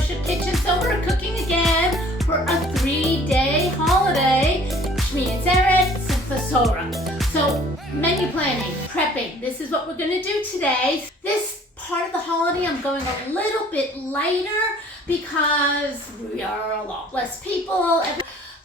Kosher kitchen. So we're cooking again for a 3-day holiday. Shmi Atzeret, Simchas Torah. So menu planning, prepping. This is what we're going to do today. This part of the holiday I'm going a little bit lighter because we are a lot less people.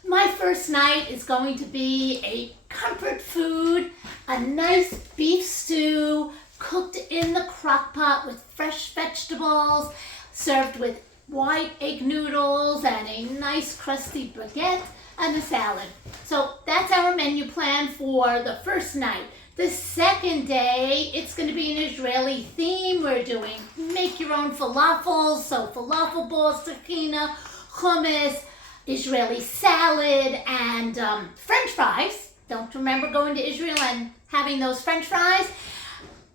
My first night is going to be a comfort food, a nice beef stew cooked in the crock pot with fresh vegetables, served with white egg noodles and a nice crusty baguette and a salad. So that's our menu plan for the first night. The second day, it's going to be an Israeli theme. We're doing make your own falafels, so falafel balls, tahina, hummus, Israeli salad, and French fries. Don't remember going to Israel and having those French fries.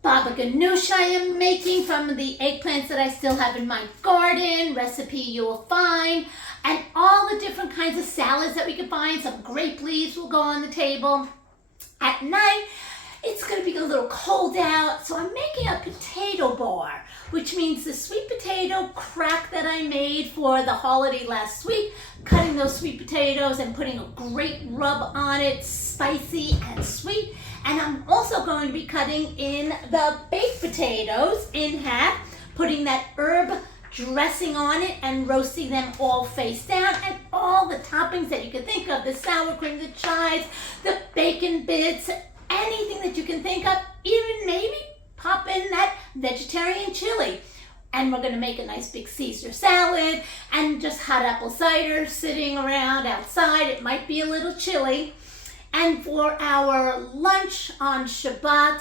Baba ganoush I am making from the eggplants that I still have in my garden. Recipe you will find. And all the different kinds of salads that we can find. Some grape leaves will go on the table. At night, it's going to be a little cold out, so I'm making a potato bar, which means the sweet potato crack that I made for the holiday last week, cutting those sweet potatoes and putting a great rub on it, spicy and sweet. And I'm also going to be cutting in the baked potatoes in half, putting that herb dressing on it and roasting them all face down, and all the toppings that you can think of, the sour cream, the chives, the bacon bits, anything that you can think of, even maybe pop in that vegetarian chili. And we're going to make a nice big Caesar salad and just hot apple cider sitting around outside. It might be a little chilly. And for our lunch on Shabbat,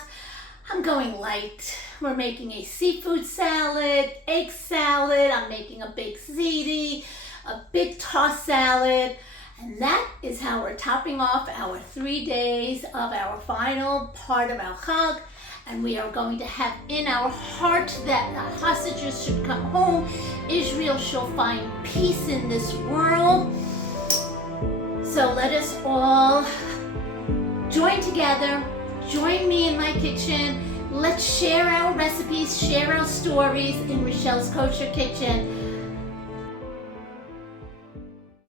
I'm going light. We're making a seafood salad, egg salad. I'm making a big ziti, a big tossed salad. And that is how we're topping off our 3 days of our final part of our Chag. And we are going to have in our heart that the hostages should come home. Israel shall find peace in this world. So let us all join together, join me in my kitchen. Let's share our recipes, share our stories in Rochelle's Kosher Kitchen.